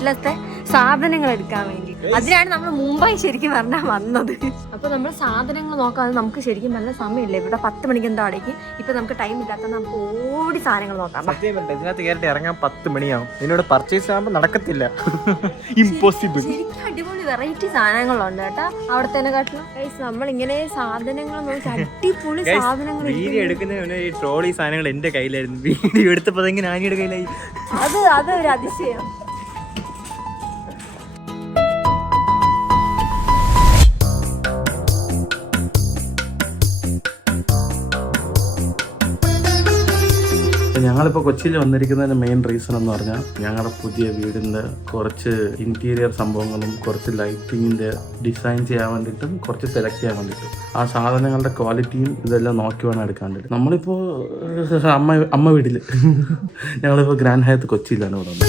വീട്ടിലത്തെ സാധനങ്ങൾ എടുക്കാൻ വേണ്ടി. അതിനാണ് നമ്മൾ മുംബൈ ശരിക്കും പറഞ്ഞാൽ വന്നത്. അപ്പൊ നമ്മൾ സാധനങ്ങൾ നോക്കാതെ നമുക്ക് ശരിക്കും നല്ല സമയമില്ല. ഇവിടെ 10 മണിക്ക് എന്തോ അടയ്ക്ക്. ഇപ്പൊ നമുക്ക് ടൈം ഇല്ലാത്ത നമുക്ക് ഓടി സാധനങ്ങൾ നോക്കാം. ഇതിനകത്ത് കയറിട്ട് ഇറങ്ങാൻ 10 മണിയാവും. ഇതിനോട് പർച്ചേസ് ആകുമ്പോൾ നടക്കത്തില്ല. ഇമ്പോസിബിൾ. ശരിക്കും അടിപൊളി വെറൈറ്റി സാധനങ്ങളുണ്ട് കേട്ടോ അവിടെ തന്നെ കാട്ടിലും. നമ്മളിങ്ങനെ സാധനങ്ങൾ നോക്കി അടിപൊളി സാധനങ്ങൾ വീഡിയോ എടുക്കുന്ന ഈ ട്രോളി സാധനങ്ങൾ എന്റെ കയ്യിലായിരുന്നു. വീഡിയോ എടുത്തപ്പോ എങ്ങനെ ആനിയുടെ കയ്യിലായി. അതൊരു അതിശയം. ഞങ്ങളിപ്പോൾ കൊച്ചിയിൽ വന്നിരിക്കുന്നതിന് മെയിൻ റീസൺ എന്ന് പറഞ്ഞാൽ ഞങ്ങളുടെ പുതിയ വീടിൻ്റെ കുറച്ച് ഇൻറ്റീരിയർ സംഭവങ്ങളും കുറച്ച് ലൈറ്റിങ്ങിൻ്റെ ഡിസൈൻ ചെയ്യാൻ വേണ്ടിയിട്ടും കുറച്ച് സെലക്ട് ചെയ്യാൻ വേണ്ടിയിട്ടും ആ സാധനങ്ങളുടെ ക്വാളിറ്റിയും ഇതെല്ലാം നോക്കി വേണം എടുക്കാൻ വേണ്ടി. നമ്മളിപ്പോൾ അമ്മ വീട്ടിൽ ഞങ്ങളിപ്പോൾ ഗ്രാൻഡ് ഹയത്ത് കൊച്ചിയിലാണ് ഇവിടെ വന്നത്.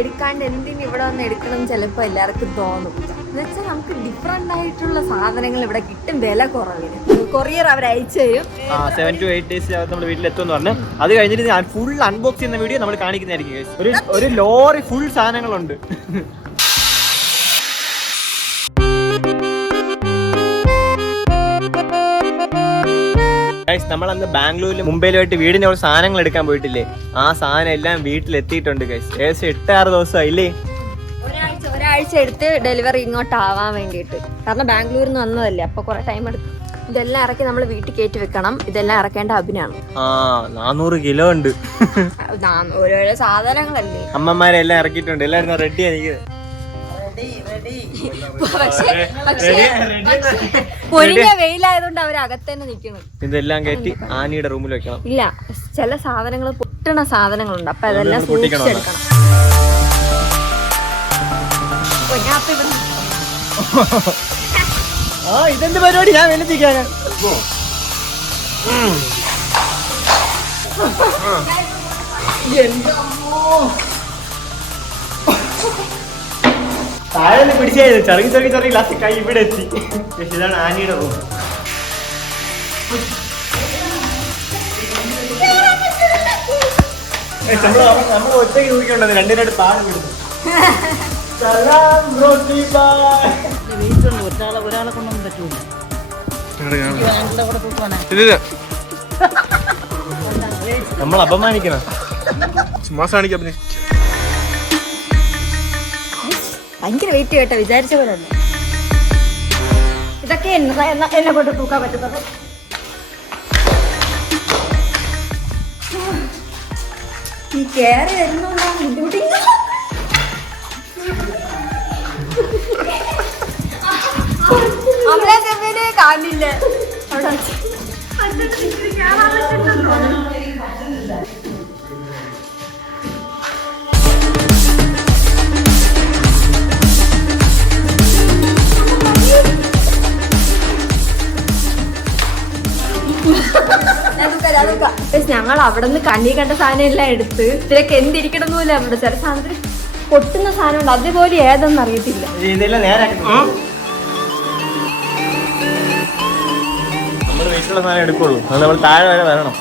എടുക്കാണ്ട് എന്തിനും ഇവിടെ വന്ന് എടുക്കണം ചിലപ്പോൾ എല്ലാവർക്കും തോന്നും. എന്നുവെച്ചാൽ നമുക്ക് ഡിഫറെന്റ് ആയിട്ടുള്ള സാധനങ്ങൾ ഇവിടെ കിട്ടും, വില കുറവിന്. കൊറിയർ അവർ അയച്ചു തരും. 7 to 8 days നമ്മുടെ വീട്ടിലെത്തുമെന്ന് പറഞ്ഞു. അത് കഴിഞ്ഞിട്ട് ഞാൻ ഫുൾ അൺബോക്സ് ചെയ്യുന്ന വീഡിയോ നമ്മൾ കാണിക്കുന്നതായിരിക്കും. ഒരു ലോറി ഫുൾ സാധനങ്ങളുണ്ട്. നമ്മളന്ന് ബാംഗ്ലൂരിൽ മുംബൈയിലുമായിട്ട് വീടിന് ഒരു സാധനങ്ങൾ എടുക്കാൻ പോയിട്ടില്ലേ, ആ സാധനം എല്ലാം വീട്ടിലെത്തിയിട്ടുണ്ട് ഗൈസ്. ഏകദേശം 8-6 ദിവസമായില്ലേ. ഒരാഴ്ച എടുത്ത് ഡെലിവറി ഇങ്ങോട്ട് ആവാൻ വേണ്ടിയിട്ട്. കാരണം ബാംഗ്ലൂരിൽ നിന്ന് വന്നതല്ലേ, അപ്പൊ കുറെ ടൈം എടുത്തു. ഇതെല്ലാം ഇറക്കി നമ്മൾ വീട്ടിൽ കയറ്റി വെക്കണം. ഇതെല്ലാം ഇറക്കേണ്ട അഭിനാണ്. 400 കിലോ ഉണ്ട്. ഓരോരോ സാധനങ്ങളല്ലേ. അമ്മമാരെല്ലാം ഇറക്കിയിട്ടുണ്ട്. എല്ലാവരും റെഡിയാ നിൽക്കുന്നത്. പൊരിഞ്ഞ വെയിലായതുകൊണ്ട് അവർ അകത്തന്നെ നിൽക്കണം. ഇതെല്ലാം കയറ്റി ആനിയുടെ റൂമിൽ വെക്കണം. ഇല്ല, ചില സാധനങ്ങൾ പൊട്ടണ സാധനങ്ങളുണ്ട്, അപ്പൊ അതെല്ലാം സൂക്ഷിച്ചെടുക്കണം. ഇതെന്ത് പരിപാടി? ഞാൻ വെളുപ്പിക്കാനാ. താഴെ പിടിച്ചായത് ചെറുകി ലാസ്റ്റ് കൈ ഇവിടെ എത്തി. ഇതാണ് ആനിയുടെ റൂം. നമ്മൾ ഒറ്റയ്ക്ക് നോക്കിക്കൊണ്ടത് രണ്ടിനായിട്ട് താഴെ വിടുന്നു. ഒരാളെ കൊണ്ടൊന്നും പറ്റൂല. നമ്മൾ അപമാനിക്കണം. ഭയങ്കര വെയിറ്റ് കേട്ടോ, വിചാരിച്ച പോലെ ഉണ്ട്. ഇതൊക്കെ എന്നെ കൊണ്ട് തൂക്കാൻ പറ്റുന്നത്. ഈ കയറി വരുന്നോണ്ടാണ് ബുദ്ധിമുട്ടി. അവളെ ചെമ്മീനെ കാണില്ല. ഞങ്ങൾ അവിടെ നിന്ന് കണ്ണി കണ്ട സാധനം എല്ലാം എടുത്ത് ഇതിലൊക്കെ എന്തിരിക്കണം പോലും അവിടെ ചില സാധനത്തിൽ പൊട്ടുന്ന സാധനമുണ്ട്, അതുപോലെ ഏതെന്ന് അറിയത്തില്ല. നമ്മൾ വീട്ടിലുള്ള സാധനം എടുക്കുള്ളൂ. നമ്മൾ താഴെ വരെ വരണം.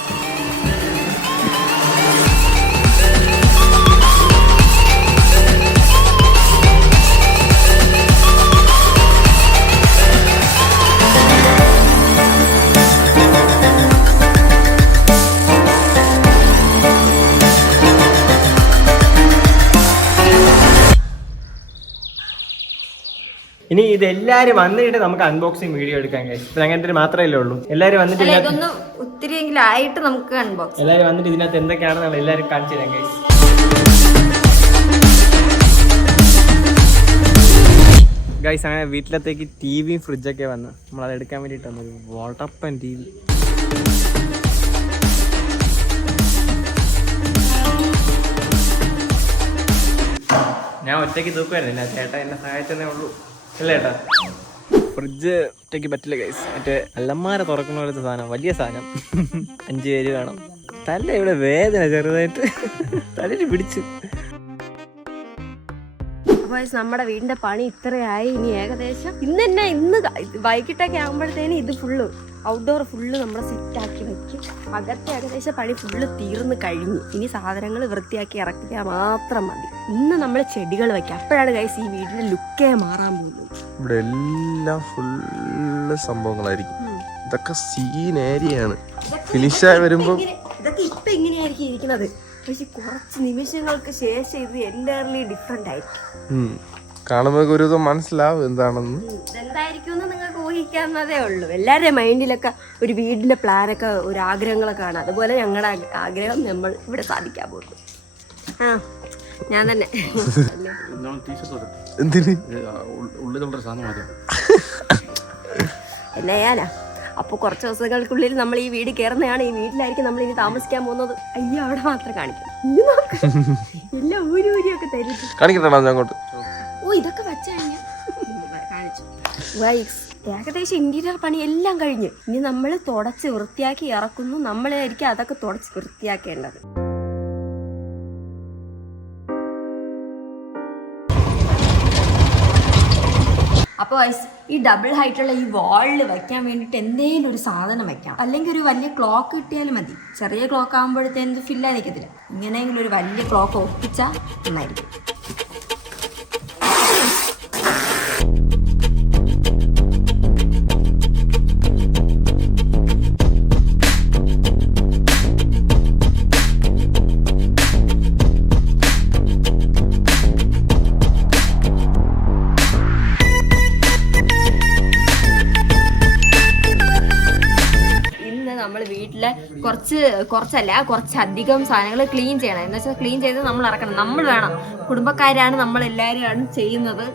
ഇനി ഇതെല്ലാരും വന്നിട്ട് നമുക്ക് അൺബോക്സിങ് വീഡിയോ എടുക്കാൻ കഴിയും. ഇപ്പൊ അങ്ങനത്തെ മാത്രമല്ലേ ഉള്ളൂ. എല്ലാരും വന്നിട്ട് ഒത്തിരിയെങ്കിലും ആയിട്ട് നമുക്ക് അൺബോക്സ്. എല്ലാരും വന്നിട്ട് ഇതിനകത്ത് എന്തൊക്കെയാണെന്ന് എല്ലാരും കാണിച്ചു തരാൻ കഴിയും. ഗൈസ് അങ്ങനെ വീട്ടിലത്തേക്ക് ടിവിയും ഫ്രിഡ്ജൊക്കെ വന്ന് നമ്മളത് എടുക്കാൻ വേണ്ടിയിട്ട് വന്നത്. വാട്ടപ്പൻ TV. ഞാൻ ഒറ്റയ്ക്ക് തൂക്കുമായിരുന്നു. ചേട്ടാ എന്നെ സഹായിച്ചതേ ഉള്ളൂ അല്ലേ ചേട്ടാ? ഫ്രിഡ്ജ് ഒറ്റയ്ക്ക് പറ്റില്ല ഗൈസ്. മറ്റേ അല്ലന്മാരെ തുറക്കുന്ന പോലത്തെ സാധനം, വലിയ സാധനം. 5 പേര് വേണം. തല ഇവിടെ വേദന ചെറുതായിട്ട് തലയിൽ പിടിച്ചു. അപ്പോൾ നമ്മുടെ വീടിന്റെ പണി ഇത്രയായി. ഇനി ഏകദേശം ഇന്ന് വൈകിട്ടൊക്കെ ആകുമ്പോഴത്തേനും ഇത് ഫുള്ള് ഔട്ട്ഡോർ ഫുള്ള് നമ്മൾ സെറ്റാക്കി വയ്ക്കും. അകത്തെ ഏകദേശം പണി ഫുള്ള് തീർന്ന് കഴിഞ്ഞു. ഇനി സാധനങ്ങൾ വൃത്തിയാക്കി ഇറക്കിയാൽ മാത്രം മതി. ഇന്ന് നമ്മൾ ചെടികൾ വെക്കാം. അപ്പോഴാണ് ഗൈസ് ഈ വീടിന്റെ ലുക്കേ മാറാൻ പോകുന്നത്. ഇവിടെ എല്ലാം ഫുള്ള് സംഭവങ്ങളായിരിക്കും. ഇതൊക്കെ സീൻ ഏരിയയാണ്. ഫിനിഷായി വരുമ്പോ ഇതൊക്കെ ഇപ്പൊ ഇങ്ങനെയായിരിക്കും ഇരിക്കുന്നത്. പക്ഷെ കുറച്ച് നിമിഷങ്ങൾക്ക് ശേഷം ഇത് എല്ലാവരിലും ഡിഫറെന്റ് ആയിരിക്കും. കാണുമ്പോ ഒരു ഇത് മനസ്സിലാവും എന്താണെന്ന്. ഇതെന്തായിരിക്കും എന്ന് നിങ്ങൾക്ക് ഊഹിക്കാവുന്നതേ ഉള്ളൂ. എല്ലാവരുടെയും മൈൻഡിലൊക്കെ ഒരു വീടിന്റെ പ്ലാനൊക്കെ ഒരു ആഗ്രഹങ്ങളൊക്കെ കാണാം. അതുപോലെ ഞങ്ങളുടെ ആഗ്രഹം നമ്മൾ ഇവിടെ സാധിക്കാൻ പോകുന്നു. ആ ഞാൻ തന്നെ എന്തിന് ഉള്ളിലുള്ള സാധനം മതി. എന്നാ ചെയ്യാനാ. അപ്പോൾ കുറച്ച് ദിവസങ്ങൾക്കുള്ളിൽ നമ്മൾ ഈ വീട് കയറുന്നതാണ്. ഈ വീട്ടിലായിരിക്കും നമ്മൾ ഇനി താമസിക്കാൻ പോകുന്നത്. അയ്യോ അവിടെ മാത്രം കാണിക്കും. എല്ലാം ഊരിയൊക്കെ തരും. കാണിക്കട്ടോ അങ്ങോട്ട്. ഓ ഇതൊക്കെ വെച്ച കാണിച്ചു. ഏകദേശം ഇന്റീരിയർ പണി എല്ലാം കഴിഞ്ഞ്. ഇനി നമ്മൾ തുടച്ച് വൃത്തിയാക്കി ഇറക്കുന്നു. നമ്മളായിരിക്കും അതൊക്കെ തുടച്ച് വൃത്തിയാക്കേണ്ടത്. അപ്പോൾ ഈ ഡബിൾ ഹൈറ്റുള്ള ഈ വാളിൽ വയ്ക്കാൻ വേണ്ടിയിട്ട് എന്തെങ്കിലും ഒരു സാധനം വെക്കാം. അല്ലെങ്കിൽ ഒരു വലിയ ക്ലോക്ക് കിട്ടിയാലും മതി. ചെറിയ ക്ലോക്ക് ആകുമ്പോഴത്തേന് ഫില്ലായി നിൽക്കത്തില്ല. ഇങ്ങനെയെങ്കിലും ഒരു വലിയ ക്ലോക്ക് ഒപ്പിച്ചാൽ നന്നായിരിക്കും. കുറച്ചധികം സാധനങ്ങൾ ക്ലീൻ ചെയ്യണം. എന്ന് വെച്ചാൽ ക്ലീൻ ചെയ്ത് നമ്മൾ ഇറക്കണം. നമ്മൾ വേണം, കുടുംബക്കാരാണ് നമ്മൾ എല്ലാവരും ചെയ്യുന്നത്.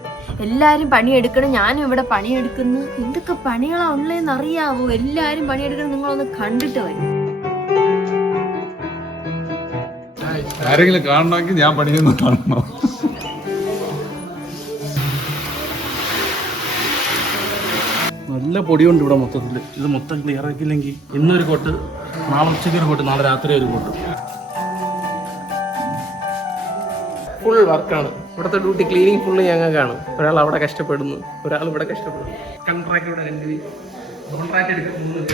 എല്ലാവരും പണിയെടുക്കണം. ഞാനും ഇവിടെ പണിയെടുക്കുന്നു. എന്തൊക്കെ പണികളാ ഉള്ളതെന്ന് അറിയാവോ? എല്ലാവരും പണിയെടുക്കണം. നിങ്ങളൊന്ന് കണ്ടിട്ട് വരും. ആരെങ്കിലും കാണണമെങ്കിൽ ഞാൻ പണിയൊന്നും കാണണം. നല്ല പൊടിയുണ്ട് ഇവിടെ മൊത്തത്തിൽ. ഇത് മൊത്തം ക്ലിയർ ആക്കിയില്ലെങ്കിൽ ഇന്നൊരു കോട്ട്, നാളെ ഉച്ചയ്ക്ക് ഒരു കോട്ട്, നാളെ രാത്രി ഒരു കോട്ട്. ഫുൾ വർക്കാണ് ഇവിടുത്തെ ഡ്യൂട്ടി. Cleaning full ഞങ്ങൾക്കാണ്. ഒരാൾ അവിടെ കഷ്ടപ്പെടുന്നു, ഒരാൾ ഇവിടെ കഷ്ടപ്പെടുന്നു. കോൺട്രാക്ട് ഇവിടെ 2 പേര്, കോൺട്രാക്ട് എടുക്കുന്നു.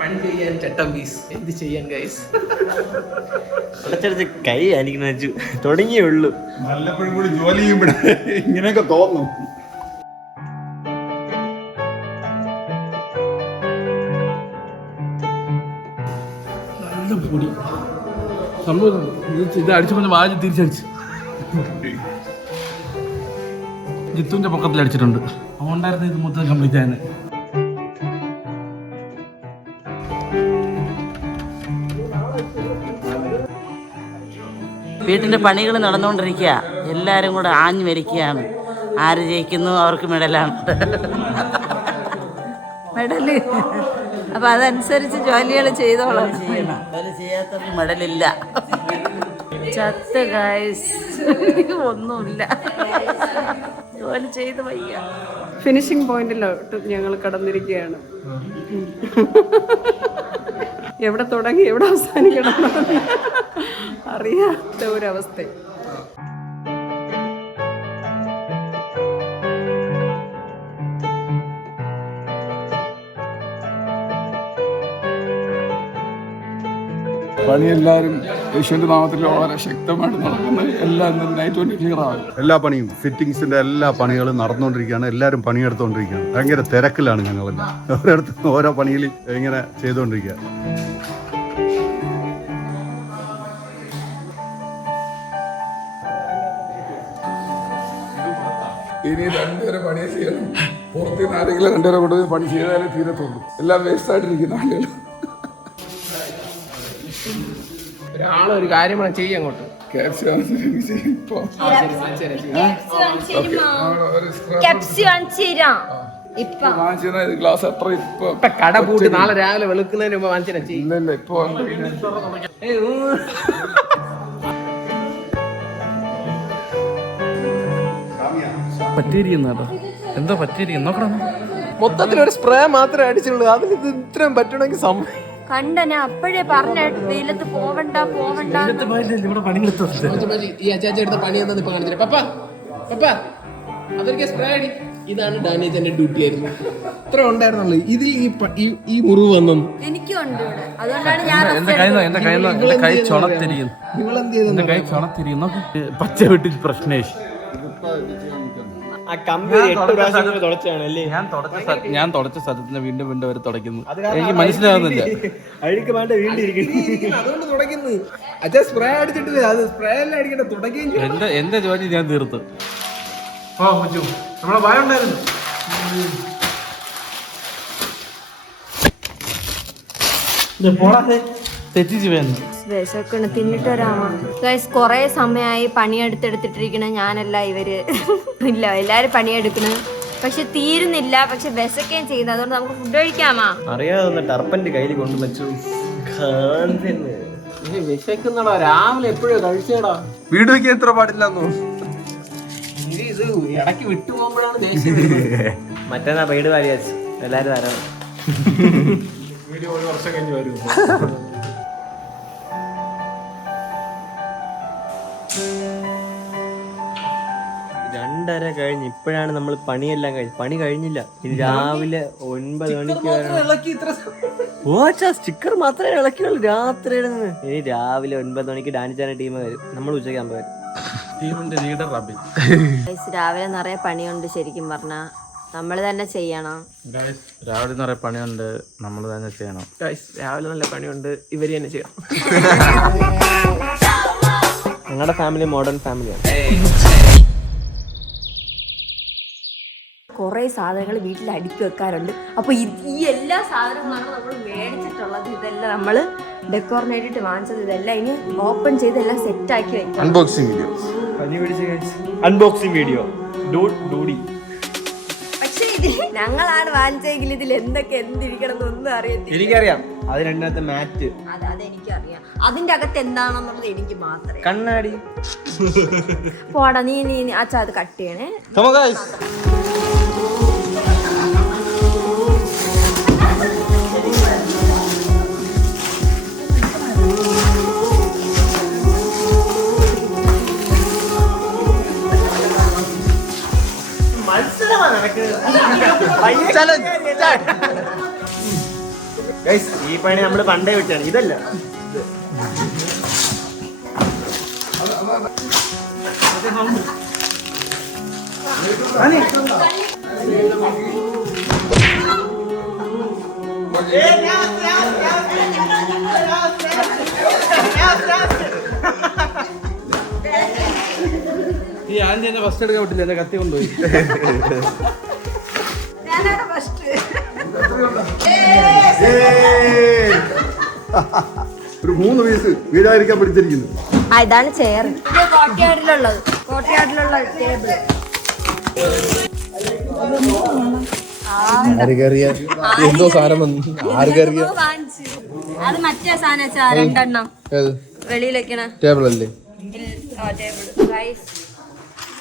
പണി ചെയ്യാൻ ചട്ടം പീസ്. എന്ത് ചെയ്യാൻ ഗൈസ്? അടച്ചടച്ച് കൈ അനിക്കുന്ന തുടങ്ങിയേ ഉള്ളൂ. നല്ലപ്പോഴും കൂടി ജോലി ചെയ്യുമ്പോഴേ ഇങ്ങനെയൊക്കെ തോന്നും. നല്ല പൊടി സംഭവം. ഇത് അടിച്ചു കൊണ്ട് വാജ് തിരിച്ചടിച്ച് ജിത്തുവിന്റെ പൊക്കത്തിൽ അടിച്ചിട്ടുണ്ട്. അതുകൊണ്ടായിരുന്നു ഇത് മൊത്തം കംപ്ലീറ്റ് ആയത്. വീട്ടിൻ്റെ പണികൾ നടന്നുകൊണ്ടിരിക്കുക. എല്ലാവരും കൂടെ ആഞ്ഞു വരിക്കുകയാണ്. ആര് ജയിക്കുന്നു അവർക്ക് മെഡലാണ്. മെഡല്. അപ്പം അതനുസരിച്ച് ജോലികൾ ചെയ്തോളാം. ചെയ്യണം. ജോലി ചെയ്യാത്തവർക്ക് മെഡലില്ല. ചത്ത് ഗൈസ്. ഒന്നുമില്ല, ജോലി ചെയ്ത് വയ്യ. ഫിനിഷിംഗ് പോയിന്റിലോട്ട് ഞങ്ങൾ കടന്നിരിക്കുകയാണ്. എവിടെ തുടങ്ങി എവിടെ അവസാനിക്കണം അറിയാത്ത ഒരവസ്ഥ. പണിയെല്ലാവരും യേശുവിന്റെ നാമത്തിൽ വളരെ ശക്തമായിട്ട് നടക്കുന്നത്. എല്ലാം നൈറ്റ് ക്ലിയർ ആകും. എല്ലാ പണിയും ഫിറ്റിങ്സിന്റെ എല്ലാ പണികളും നടന്നുകൊണ്ടിരിക്കുകയാണ്. എല്ലാവരും പണിയെടുത്തുകൊണ്ടിരിക്കുകയാണ്. ഭയങ്കര തിരക്കിലാണ് ഞങ്ങളെല്ലാം. ഓരോരുത്തരും ഓരോ പണിയിൽ ഇങ്ങനെ ചെയ്തുകൊണ്ടിരിക്കുക. ഇനി 2 പേരെ പണി ചെയ്യണം. പുറത്തുനിന്ന് ആരെങ്കിലും 2 പേരെ കൊണ്ടുപോയി പണി ചെയ്താലേ തീരത്തുള്ളൂ. എല്ലാം വേസ്റ്റ് ആയിട്ടിരിക്കുന്ന ആളുകൾ. ഒരാളൊരു കാര്യമാണ് ചെയ്യും അങ്ങോട്ട്. ഗ്ലാസ് എത്ര ഇപ്പൊ കട പൂട്ടി നാളെ രാവിലെ വെളുക്കുന്നതിന് മുമ്പ് വാങ്ങിച്ചാൽ ചെയ്യും. ഇല്ലല്ല ഇപ്പൊ പറ്റിയിരിക്കുന്നോ? എന്താ പറ്റിയിരിക്കുന്നു നോക്കണം. മൊത്തത്തിലൊരു സ്പ്രേ മാത്രമേ അടിച്ചുള്ളൂ. അതിന് ഇത് ഇത്രയും പറ്റണമെങ്കിൽ സംഭവം കണ്ട ഞാൻ അപ്പോഴേ പറഞ്ഞ വെയിലത്ത് പോവണ്ട. ഇവിടെ പണിയെടുത്തത് ഈ അച്ചാച്ച എടുത്ത പണി എന്താ ഇപ്പൊ കാണിച്ചില്ല. പപ്പ പപ്പ അതൊരിക്കൽ സ്പ്രേ അടി. ഇതാണ് ഡാനേജന്റെ ഡ്യൂട്ടി ആയിരുന്നു. ഇത്ര ഉണ്ടായിരുന്നുള്ളൂ. ഇതിൽ ഈ മുറിവ് വന്നു. എനിക്കും ഉണ്ട് ഇവിടെ. അതുകൊണ്ടാണ് ഞാൻ കൈ ചുണത്തിരിക്കുന്നു. പച്ച വിട്ട് പ്രശ്നേഷ് ആ കമ്പി 8 പ്രാവശ്യം തുടച്ചാണല്ലേ? ഞാൻ തുടച്ച സ്ഥലത്തിന് വീണ്ടും വീണ്ടും അവർ തുടയ്ക്കുന്നു. എനിക്ക് മനസ്സിലാകുന്നില്ല. അഴുക്ക് വേണ്ട വീണ്ടും ഇരിക്കുന്നു. അതുകൊണ്ട് തുടയ്ക്കുന്നു. അച്ഛാ സ്പ്രേ അടിച്ചിട്ടില്ല. അത് സ്പ്രേ എല്ലാം അടിക്കണ്ട, തുടയ്ക്കുകയും ചെയ്യും. എന്റെ ജോലി ഞാൻ തീർത്തു. നമ്മളെ ഭയം ഉണ്ടായിരുന്നു. തെറ്റിച്ച് വേണം. വിശക്കണ്, തിന്നിട്ട് വരാമോ ഗൈസ്? കൊറേ സമയമായി പണിയെടുത്തെടുത്തിട്ടിരിക്കണ ഞാനല്ല ഇവര്. ഇല്ല, എല്ലാരും പണിയെടുക്കണ്, പക്ഷെ തീരുന്നില്ല. പക്ഷെ വിശക്കുകയും ചെയ്യുന്നത്. അതുകൊണ്ട് നമുക്ക് ഫുഡ് കഴിക്കാമാ? അറിയാതെ ടർപ്പന്റെ കയ്യിൽ കൊണ്ടു വെച്ചു. വിശക്കുന്നടാ, രാവിലെ എപ്പോഴും കഴിച്ചേടാ. വീട് വയ്ക്കാൻ എത്ര പാടില്ലെന്നോ? ഇത് ഇടയ്ക്ക് വിട്ടു പോകുമ്പോഴാണ് ദേഷ്യം വരുന്നത്. മറ്റന്നാ പെയ്ഡ് വാരിയാച്ച് എല്ലാരും തരണം. വീഡിയോ 1 വർഷം കഴിഞ്ഞ് വരും. 2:30 കഴിഞ്ഞ് ഇപ്പോഴാണ് നമ്മൾ പണിയെല്ലാം കഴിഞ്ഞു. പണി കഴിഞ്ഞില്ല. ഇനി രാവിലെ 9 മണിക്ക് സ്റ്റിക്കർ മാത്രമേ ഇളക്കിയുള്ളൂ രാത്രിയുടെ നിന്ന്. ഇനി രാവിലെ 9 മണിക്ക് ഡാൻസ് ടീം വരും. നമ്മൾ ഉച്ചയ്ക്ക് ആകുമ്പോൾ വരും. ടീമിന്റെ ലീഡർ റബി. രാവിലെ നിറയെ പണിയുണ്ട്. ശരിക്കും പറഞ്ഞാ നമ്മൾ തന്നെ ചെയ്യണം. രാവിലെ നിറയെ പണിയുണ്ട്, നമ്മൾ തന്നെ ചെയ്യണം. രാവിലെ നല്ല പണിയുണ്ട്, ഇവര് തന്നെ ചെയ്യണം. ഞങ്ങളുടെ ഫാമിലി മോഡേൺ ഫാമിലിയാണ്. കുറെ സാധനങ്ങൾ വീട്ടിൽ അടുക്കി വെക്കാറുണ്ട്. അപ്പൊ ഈ എല്ലാ സാധനങ്ങളാണ് നമ്മൾ മേടിച്ചിട്ടുള്ളത്. ഇതെല്ലാം നമ്മൾ ഡെക്കോറിന് വേണ്ടിട്ട് വാങ്ങിച്ചത്. ഇതെല്ലാം ഇനി ഓപ്പൺ ചെയ്ത് എല്ലാം സെറ്റ് ആക്കി വെക്കാം. Unboxing video. Unboxing video Doody. പക്ഷെ ഇത് ഞങ്ങളാണ് വാങ്ങിച്ചെങ്കിൽ ഇതിൽ എന്തിരിക്കണം എന്നൊന്നും അറിയത്തില്ല. എനിക്കറിയാം. അത് രണ്ടാമത്തെ മാറ്റ്. അതെനിക്കറിയാം. അതിന്റെ അകത്ത് എന്താണെന്നുള്ളത് എനിക്ക് മാത്രമേ. കണ്ണാടി. പോടാ, നീ അച്ഛാ അത് കട്ട് ചെയ്യണേ. ഈ പണി നമ്മള് പണ്ടേ വിട്ടാണ്. ഇതല്ല, ഈ ആദ്യം തന്നെ ഫസ്റ്റ് എടുക്കാൻ പറ്റില്ല, എന്റെ കത്തി കൊണ്ടുപോയി. ഒരു 3 പീസ് വീടായിരിക്കാൻ പിടിച്ചിരിക്കുന്നു. ഇതാണ് ചെയർ. കോട്ടയാടിലുള്ളത്, കോട്ടയാടിലുള്ള ടേബിൾ. എന്തോ സാധനം വന്നു. ആർക്കറിയാ? അത് മറ്റേ സാധനം 2 വെളിയിൽ വെക്കണ ടേബിൾ അല്ലേ?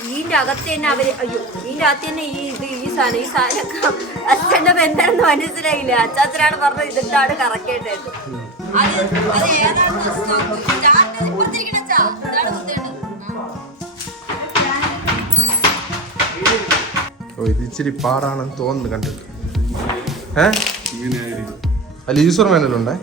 ഇതിന്റെ അകത്ത് തന്നെ അവര് ഇതിന്റെ അകത്ത് തന്നെ ഈ സാധനം അച്ഛൻ്റെ എന്താണെന്ന് മനസ്സിലായില്ല. അച്ചാച്ചനാണ് പറഞ്ഞത് ഇതെന്താണ് കറക്കേണ്ടത്. ഇത് ഇച്ചിരി പാടാണെന്ന് തോന്നുന്നു കണ്ടിട്ട്. അല്ല യൂസർ മാനുവലുണ്ടേ.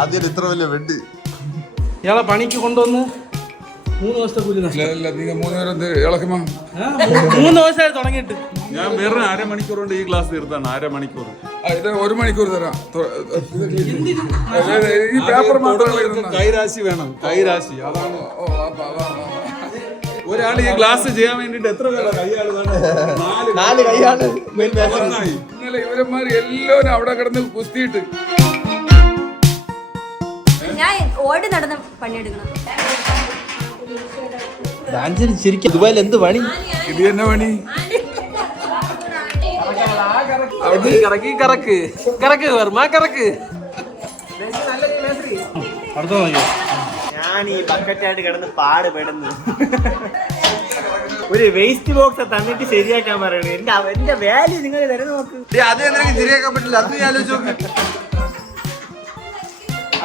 ആദ്യം ഇത്ര വലിയ വെഡ് ഇയാളെ പണിക്ക് കൊണ്ടുവന്ന് 3 ദിവസത്തെ കൂലി നഷ്ടം. 3 ദിവസമായി തുടങ്ങിയിട്ട്. ഞാൻ വെറും 1/2 മണിക്കൂർ കൊണ്ട് ഈ ക്ലാസ് തീർത്താണ്. 1/2 മണിക്കൂർ. ഇത് 1 മണിക്കൂർ തരാം. ഈ പേപ്പർ മാത്രം കൈരാശി വേണം. കൈരാശി അതാണ്. ഒരാൾ ഈ ക്ലാസ് ചെയ്യാൻ വേണ്ടിട്ട് എത്ര പേരാ കൈയാണ്? 4 കൈയാണ്. ഇന്നലെ ഇവരന്മാർ എല്ലാവരും അവിടെ കിടന്ന് കുസ്തിയിട്ട് ഞാൻ ഓടി നടന്ന് പണിയെടുക്കണം. ശരിക്കും ദുബായിൽ എന്ത് പണി? ഇത് തന്നെ പണി. കറക്ക് കറക്ക് കറക്ക് വർമ്മ കറക്ക്. അടുത്ത നോക്കിയോ? ഞാൻ ഈ ബക്കറ്റായിട്ട് കിടന്ന് പാടുപെടുന്നു. ഒരു വേസ്റ്റ് ബോക്സ് തന്നിട്ട് ശരിയാക്കാൻ പറയണേ. എന്റെ വാല്യൂ നിങ്ങൾ തരുന്ന നോക്ക്. അത് നിനക്ക് ശരിയാക്കാൻ പറ്റില്ല. അത് ഞാൻ ആലോചിച്ച് നോക്ക്.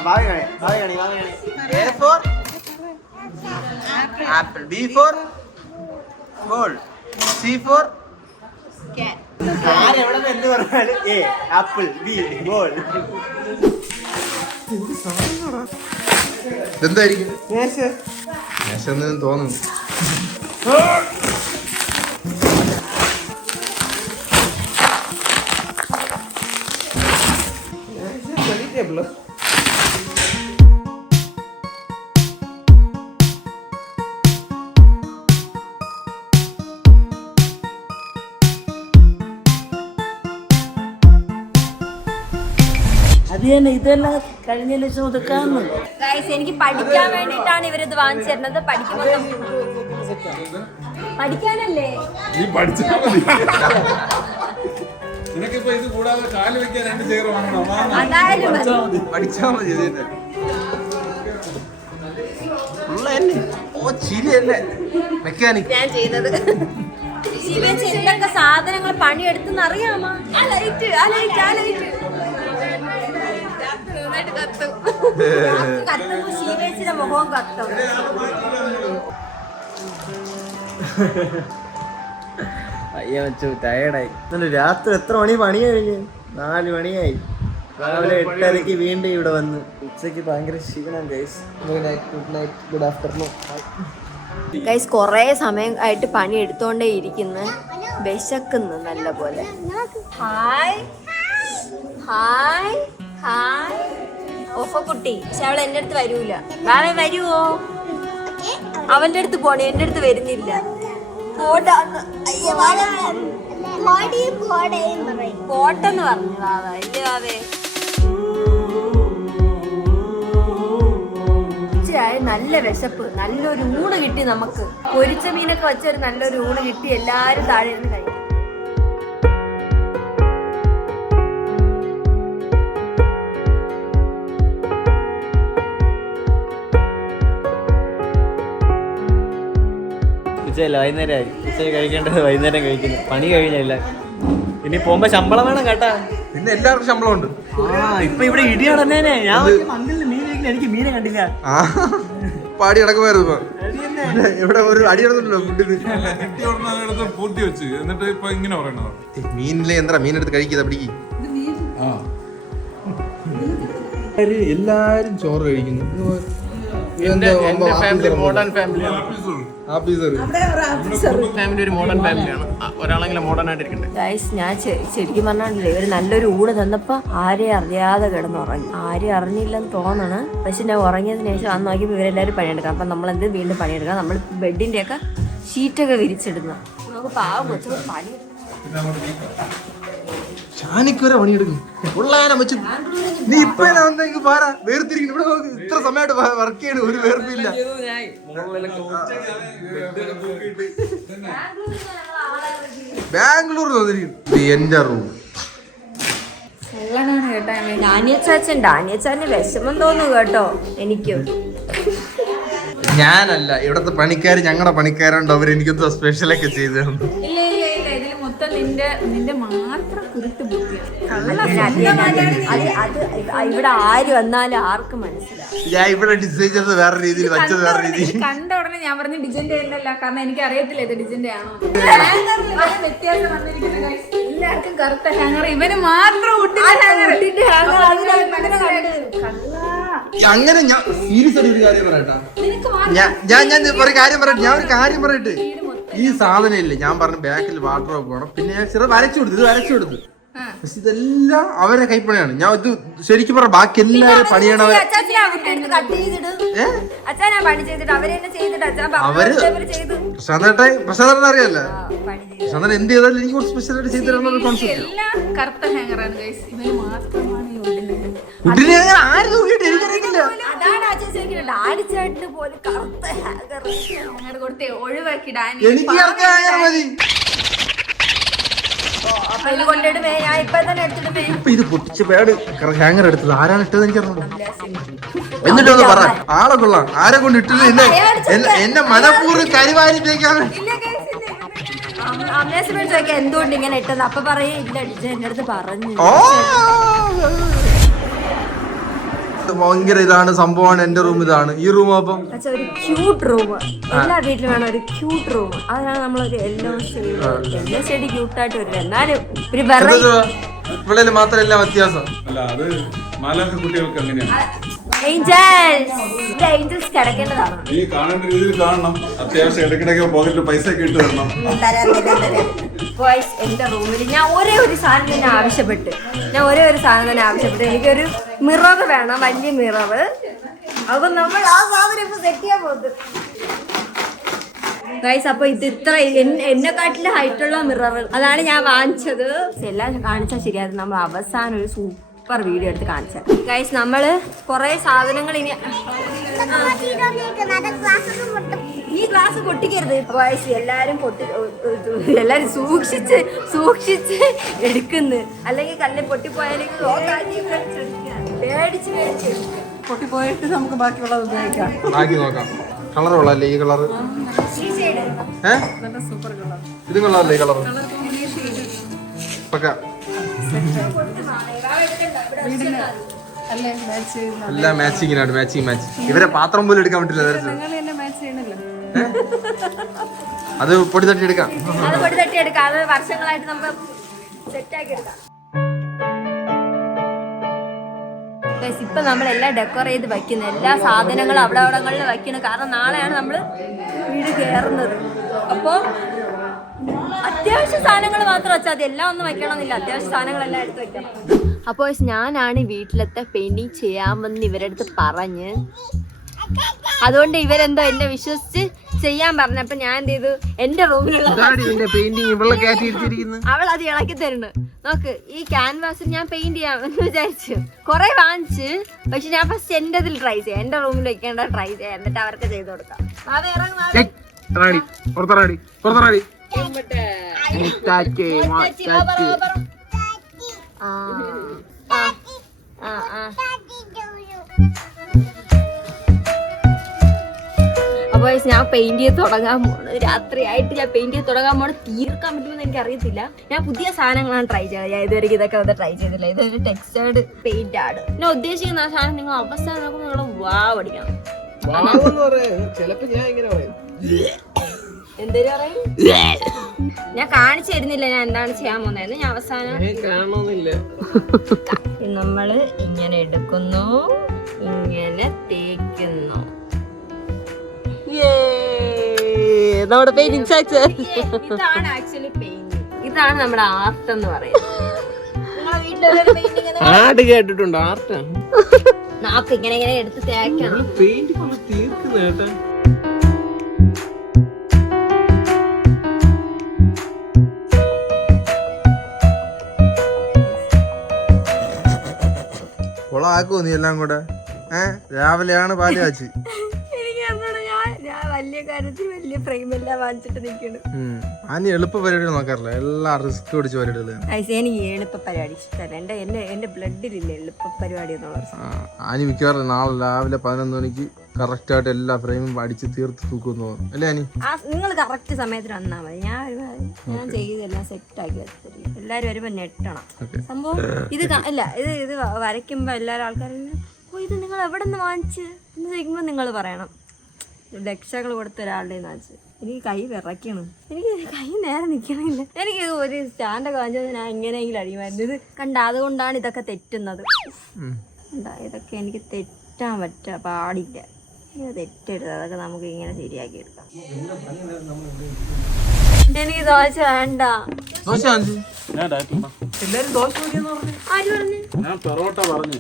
A for apple, B for ball, C for cat. ആരെവിടെ എന്ത് പറഞ്ഞാലും A apple, B ball. ഇതെന്തായിരിക്കും മേശ എന്ന് തോന്നുന്നു. അത് തന്നെ ഇതെല്ലാം കഴിഞ്ഞ ലക്ഷം ഒതുക്കാന്ന്. ഗൈസ് എനിക്ക് പഠിക്കാൻ വേണ്ടിയിട്ടാണ് ഇവരിത് വാങ്ങിച്ചു തരുന്നത്. പഠിക്കുമ്പോൾ പഠിക്കാനല്ലേ? നീ പഠിച്ചാൽ മതി. നിനക്കിപ്പോ ഇത് കൂടാതെ കാല് വെക്കാൻ 2 ചെയർ വാങ്ങണം. അതായാലും മതി. പഠിച്ചാ മതി. ഓ ചിരിയല്ലേ മെക്കാനിക് ഞാൻ ചെയ്തത് ശിവച്ച് എന്തൊക്കെ സാധനങ്ങൾ പണിയെടുത്തെന്ന് അറിയാമോ? ആ ലൈറ്റ് കത്തുമ്പോ ശിവേച്ചിയുടെ മുഖവും കത്തും. അയ്യ വെച്ചു ടയർഡായി. രാത്രി എത്ര മണി പണി കഴിഞ്ഞു? 4 മണിയായി. രാവിലെ 8:30 വീണ്ടും ഇവിടെ വന്ന്. ഉച്ചയ്ക്ക് ഭയങ്കര ക്ഷീണം guys. Good night, good afternoon. Guys കുറേ സമയം ആയിട്ട് പണി എടുത്തോണ്ടേ ഇരിക്കുന്നു. വിശക്കുന്നു നല്ല പോലെ. ഹായ് ഹായ് ഹായ് ഒഫക്കുട്ടി. പക്ഷെ അവൾ എൻ്റെ അടുത്ത് വരൂല. വേറെ വരുവോ? അവൻ്റെ അടുത്ത് പോണേ, എൻ്റെ അടുത്ത് വരുന്നില്ല. പോട്ടെന്ന് പറഞ്ഞു വാവ. ഇല്ലേ വാവേ? നല്ല വിശപ്പ്. നല്ലൊരു ഊണ് കിട്ടി നമുക്ക്. പൊരിച്ച മീനൊക്കെ വെച്ചൊരു നല്ലൊരു ഊണ് കിട്ടി. എല്ലാരും താഴെ ഇരുന്ന് കഴിക്കും. ഉച്ചയല്ല, വൈകുന്നേരമായി. ഉച്ച കഴിക്കേണ്ടത് വൈകുന്നേരം കഴിക്കുന്നു. പണി കഴിഞ്ഞില്ല. ഇനി പോകുമ്പോ ശമ്പളം വേണം കേട്ടാ. പിന്നെ എല്ലാവർക്കും ശമ്പളം ഉണ്ട്. ഇപ്പൊ ഇവിടെ ഇടിയാണെന്നേനെ. ഞാൻ മണ്ണിൽ മീൻ കഴിക്കില്ല. എനിക്ക് മീനെ കണ്ടില്ല. പാടി നടക്കുമായിരുന്നു. ഇപ്പൊ ഇവിടെ ഒരു അടി നടന്നില്ലല്ലോ ഫുഡിന്. പൂർത്തി വെച്ച് എന്നിട്ട് ഇപ്പൊ ഇങ്ങനെ പറയണോ? മീനിലെ എന്താ മീനെടുത്ത് കഴിക്കുക പിടിക്ക്. എല്ലാരും ചോറ് കഴിക്കുന്നു. മോഡേൺ ഫാമിലിയാണ്. ഫാമിലി ഒരു മോഡേൺ ഫാമിലിയാണ്. ഒരാളെങ്കിലും മോഡേൺ ആയിട്ടിരിക്കണ്ടേ. ഗൈസ് ഞാൻ ശരിക്കും പറഞ്ഞില്ലേ, ഒരു നല്ലൊരു ഊണ് തന്നപ്പോ ആരെയും അറിയാതെ കിടന്നുറങ്ങി. ആരും അറിഞ്ഞില്ലെന്ന് തോന്നണ്. പക്ഷെ ഞാൻ ഉറങ്ങിയതിന് ശേഷം അന്ന് നോക്കിയപ്പോൾ ഇവരെല്ലാവരും പണിയെടുക്കാം. അപ്പം നമ്മളെന്ത് വീണ്ടും പണിയെടുക്കാം. നമ്മൾ ബെഡിന്റെ ഒക്കെ ഷീറ്റൊക്കെ വിരിച്ചിടുന്ന നമുക്ക് പാവം വെച്ച് പണി. ഷാനിക്കുവരെ പണിയെടുക്കും. വെച്ച് നീ ഇപ്പൊ വേർതിരിക്കുന്നു. ഇവിടെ നോക്ക്, ഇത്ര സമയമായിട്ട് വർക്ക് ചെയ്യണ ഒരു വേർപ്പില്ല. ബാംഗ്ലൂർ തോന്നിരിക്കുന്നു. എന്റെ റൂം ഡാനിയച്ചാന് വിഷമം തോന്നുന്നു കേട്ടോ. എനിക്കും ഞാനല്ല, ഇവിടത്തെ പണിക്കാർ ഞങ്ങളുടെ പണിക്കാരുണ്ട്. അവർ എനിക്കെന്തോ സ്പെഷ്യലൊക്കെ ചെയ്തു തന്നു. നിന്റെ മാത്രം കുരുട്ട് ബുദ്ധിയാണ്. ഇവിടെ ആര് വന്നാലും ആർക്കും മനസ്സിലാവും. ഞാൻ ഇവിടെ ഡിസൈൻ ചെയ്തത് വേറെ രീതിയിൽ, വച്ചത് വേറെ രീതിയിൽ. കണ്ട ഉടനെ ഞാൻ പറഞ്ഞു ഡിജന്റെ അല്ല, കാരണം എനിക്ക് അറിയത്തില്ല ഇത് ഡിജന്റെ ആണോ. വ്യത്യാസം വന്നിരിക്കുന്നത് എല്ലാവർക്കും കറുത്ത ഹാങ്ങർ, ഇവന് മാത്രം അങ്ങനെ ഞാൻ സീരിയസ് ആയിട്ട് ഒരു കാര്യം പറയട്ടെ. ഞാൻ ഒരു കാര്യം പറയട്ടെ. ഈ സാധനം ഇല്ലേ, ഞാൻ പറഞ്ഞു ബാക്കിൽ വാട്ടർഡ്രോബ് വേണം. പിന്നെ ഞാൻ ചെറുത് വരച്ചു കൊടുത്തു. പക്ഷെ ഇതെല്ലാം അവരെ കൈപ്പണിയാണ്. ഞാൻ ഇത് ശരിക്കും പറഞ്ഞ ബാക്കി എല്ലാവരും പണിയണവർ. പ്രശാന്തേട്ടൻ അറിയാലോ. പ്രശാന്തൻ എന്ത് ചെയ്താലും എനിക്ക് കുറച്ച് സ്പെഷ്യൽ ആയിട്ട് ചെയ്തു തരുന്ന കോൺസെപ്റ്റ്. ആര് നോക്കിയിട്ട് എനിക്കറിയില്ല. എനിക്ക് മതി. ഇത് പൊട്ടിച്ച പേട് ഹാങ്ങർ എടുത്തത് ആരാണ് ഇട്ടത് എനിക്കറിഞ്ഞു. എന്നിട്ടൊന്ന് പറ, ആളെ കൊള്ളാം. ആരെ കൊണ്ട് ഇട്ടത്? എന്നെ മനഃപൂർവ്വം കരിവാരിട്ടേക്കാണ്. എന്തുകൊണ്ട് ഇങ്ങനെ ഇട്ടത്? അപ്പൊ പറയേ ഇല്ല, എന്റെ അടുത്ത് പറഞ്ഞു. ഭയങ്കര ഇതാണ് സംഭവമാണ്. എന്റെ റൂം ഇതാണ്. ഈ റൂം അപ്പം പക്ഷെ ഒരു ക്യൂട്ട് റൂം എല്ലാ വീട്ടിലും വേണം, ഒരു ക്യൂട്ട് റൂം. അതിനാണ് നമ്മളൊരു യെല്ലോ ഷെയ്ഡ് ക്യൂട്ടായിട്ട് വരില്ല, എന്നാലും ഒരു ഇവിടെ മാത്രമല്ല വ്യത്യാസം. അല്ല അത് മാലാഖ കുട്ടികൾക്ക് അങ്ങനെയാണ്. ഏഞ്ചൽസ് കിടക്കേണ്ടതാണ്. നീ കാണേണ്ട രീതിയിൽ കാണണം. അത്യാവശ്യം ഇടയ്ക്കിടയ്ക്ക് പോക്കറ്റിൽ പൈസ ഒക്കെ ഇട്ട് തരണം. ബോയ്സ്, എന്റെ റൂമിൽ ഞാൻ ഒരേ ഒരു സാധനം തന്നെ ആവശ്യപ്പെട്ട് എനിക്കൊരു മിറർ വേണം, വലിയ മിറർ. അപ്പൊ നമ്മൾ ആ സാധനം ഇപ്പൊ സെറ്റ് ചെയ്യാൻ പോകുന്നത് ഗൈസ്. അപ്പൊ ഇത് ഇത്ര എന്നെക്കാട്ടില് ഹൈറ്റുള്ള മിറർ അതാണ് ഞാൻ വാങ്ങിച്ചത്. എല്ലാം കാണിച്ചാൽ ശരിയായിരുന്നു. നമ്മൾ അവസാനം ഒരു സൂപ്പർ വീഡിയോ എടുത്ത് കാണിച്ചത് ഗൈസ്. നമ്മള് കൊറേ സാധനങ്ങൾ ഇനി ഈ ഗ്ലാസ് പൊട്ടിക്കരുത് ഗൈസ്. എല്ലാരും സൂക്ഷിച്ച് എടുക്കുന്നു, അല്ലെങ്കിൽ കല്ല് പൊട്ടിപ്പോയാലേക്ക് പേടിച്ച് പൊട്ടിപ്പോയിട്ട് നമുക്ക് ബാക്കിയുള്ളത് ഉപയോഗിക്കാം. ബാക്കി നോക്കാം. കളർ കൊള്ളാല്ലേ ഈ കളർ? ഇത് കൊള്ളാല്ലേ ഈ കളർ? എല്ലാം മാച്ചിങ്ങിനാണ്. മാച്ചിങ്. ഇവരെ പാത്രം പോലും എടുക്കാൻ പറ്റില്ല. അത് പൊടി തട്ടി എടുക്കാം. അത് വർഷങ്ങളായിട്ട് നമുക്ക് സെറ്റാക്കി എടുക്കാം. ഇപ്പൊ നമ്മളെല്ലാം ഡെക്കോർ ചെയ്ത് വയ്ക്കുന്നത്, എല്ലാ സാധനങ്ങളും അവിടങ്ങളിൽ വയ്ക്കുന്നത്. കാരണം നാളെയാണ് നമ്മൾ വീട് കയറുന്നത്. അപ്പോൾ അത്യാവശ്യ സാധനങ്ങൾ മാത്രം വെച്ചാൽ അത് എല്ലാം ഒന്നും വയ്ക്കണമെന്നില്ല, അത്യാവശ്യ സാധനങ്ങളെല്ലാം എടുത്ത് വെക്കണം. അപ്പോൾ ഞാനാണ് വീട്ടിലത്തെ പെയിന്റിങ് ചെയ്യാമെന്ന് ഇവരുടെ അടുത്ത് പറഞ്ഞ്, അതുകൊണ്ട് ഇവരെന്തോ എന്നെ വിശ്വസിച്ച് ചെയ്യാൻ പറഞ്ഞപ്പോ ഞാൻ എന്ത് ചെയ്തു, എന്റെ റൂമിലുള്ള അവൾ അത് ഇളക്കി തരുന്നു. നോക്ക്, ഈ ക്യാൻവാസിൽ ഞാൻ പെയിന്റ് ചെയ്യാമെന്ന് വിചാരിച്ചു. കുറെ വാങ്ങിച്ച്, പക്ഷെ ഞാൻ ഫസ്റ്റ് എന്റെ ഇതിൽ ട്രൈ ചെയ്യാം, എന്റെ റൂമിൽ വെക്കേണ്ട ട്രൈ ചെയ്യാം, എന്നിട്ട് അവർക്ക് ചെയ്ത് കൊടുക്കാം. അപ്പോൾ ഞാൻ പെയിന്റ് ചെയ്ത് തുടങ്ങാൻ പോണ്. രാത്രിയായിട്ട് ഞാൻ പെയിന്റ് ചെയ്ത് തുടങ്ങാൻ പോണ്. തീർക്കാൻ പറ്റുമെന്ന് എനിക്ക് അറിയത്തില്ല. ഞാൻ പുതിയ സാധനങ്ങളാണ് ട്രൈ ചെയ്തത്. ഞാൻ ഇതുവരെ ഇതൊക്കെ ട്രൈ ചെയ്തില്ല. ഇതൊരു ടെക്സ്റ്റേർഡ് പെയിന്റ് ആണ്. ഞാൻ ഉദ്ദേശിക്കുന്ന ആ സാധനം നിങ്ങൾ അവസാനം നോക്കുമ്പോൾ നിങ്ങൾ വാ പഠിക്കണം. എന്തേലും പറയും, ഞാൻ കാണിച്ചു തരുന്നില്ല ഞാൻ എന്താണ് ചെയ്യാൻ പോകുന്നതെന്ന്. ഞാൻ അവസാനം നമ്മള് ഇങ്ങനെ എടുക്കുന്നു, ഇങ്ങനെ തേക്കുന്നു. നമ്മുടെ പെയിന്റിംഗ് സക്സസ്. ഇതാണ് ആക്ച്വലി പെയിന്റിംഗ്. ഇതാണ് നമ്മുടെ ആർട്ട് എന്ന് പറയുന്നത്. നിങ്ങളെ വീട്ടിലൊരു പെയിന്റിംഗ് കേട്ടിട്ടുണ്ടോ? ആർട്ട് നാക്ക് ഇങ്ങനെ ഇങ്ങനെ എടുത്ത് തേക്കണം. പെയിന്റ് തീർക്കുന്ന കേട്ടാ. കൊളാക്കുവോ നീ എല്ലാം കൂടെ? രാവിലെയാണ് പാല് കാച്ചി. ഞാൻ വലിയ കാര്യത്തിൽ വലിയ ഫ്രെയിം എല്ലാം വാങ്ങിച്ചിട്ട് നിൽക്കുന്നു. ആനി എളുപ്പ പരിപാടി നോക്കാറില്ല, എല്ലാം റിസ്ക് പിടിച്ച പരിപാടികളാണ്. എനിക്ക് എളുപ്പ പരിപാടി ഇഷ്ടമല്ല. എന്റെ ബ്ലഡിലില്ല എളുപ്പ പരിപാടി എന്നുള്ളത്. ആനി മിക്കവാറും നാളെ രാവിലെ 11 മണിക്ക് കറക്റ്റ് ആയിട്ട് എല്ലാ ഫ്രെയിമും അടിച്ച് തീർത്ത് തൂക്കുന്നു അല്ലേ ആനി? നിങ്ങൾ കറക്റ്റ് സമയത്തിന് വന്നാൽ മതി. ഞാൻ ചെയ്തെല്ലാം സെറ്റ് ആക്കി വെച്ചിട്ടില്ല. എല്ലാരും വരുമ്പോ ഞെട്ടണം. സംഭവം ഇത് അല്ല, ഇത് വരയ്ക്കുമ്പോ എല്ലാരും ആൾക്കാരും ഓ ഇത് നിങ്ങൾ എവിടെ നിന്ന് വാങ്ങിച്ച് എന്ന് ചോദിക്കുമ്പോ നിങ്ങൾ പറയണം ലക്ഷങ്ങൾ കൊടുത്ത ഒരാളുടെ വാങ്ങിച്ച്. എനിക്ക് കൈ വിറയ്ക്കണം, എനിക്ക് കൈ നേരെ നിൽക്കണില്ല. എനിക്ക് ഒരു സ്റ്റാൻഡൊക്കെ വാങ്ങിച്ചത് ഞാൻ എങ്ങനെയെങ്കിലും അടിയുമായിരുന്നു. ഇത് കണ്ട, അതുകൊണ്ടാണ് ഇതൊക്കെ തെറ്റുന്നത്. ഇതൊക്കെ എനിക്ക് തെറ്റാൻ പാടില്ല. ഇത് തെറ്റരുത്, അതൊക്കെ നമുക്ക് ഇങ്ങനെ ശരിയാക്കി എടുക്കാം. എനിക്ക് ദോശ വേണ്ട. എല്ലാരും ദോശ ആര് പറഞ്ഞു? ഞാൻ പൊറോട്ട പറഞ്ഞു.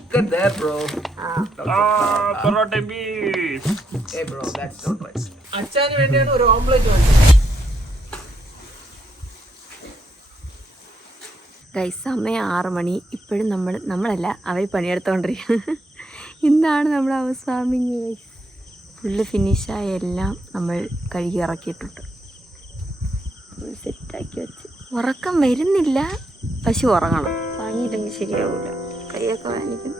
അച്ഛന് വേണ്ടിയാണ് ഒരു ഓംപ്ലേറ്റ് വാങ്ങിച്ചത്. ഗൈസ്, സമയം 6 മണി. ഇപ്പോഴും നമ്മളല്ല അവർ പണിയെടുത്തോണ്ടിരിക്കുന്നത്. ഇന്നാണ് നമ്മുടെ ഹൗസ് വാമിങ്. ഗൈസ്, ഫുള്ള് ഫിനിഷായ എല്ലാം നമ്മൾ കഴുകി ഇറക്കിയിട്ടുണ്ട്, സെറ്റാക്കി വെച്ച്. ഉറക്കം വരുന്നില്ല, പക്ഷെ ഉറങ്ങണം. വാങ്ങിയില്ലെങ്കിൽ ശരിയാവില്ല. കൈയൊക്കെ വാങ്ങിക്കുന്നു.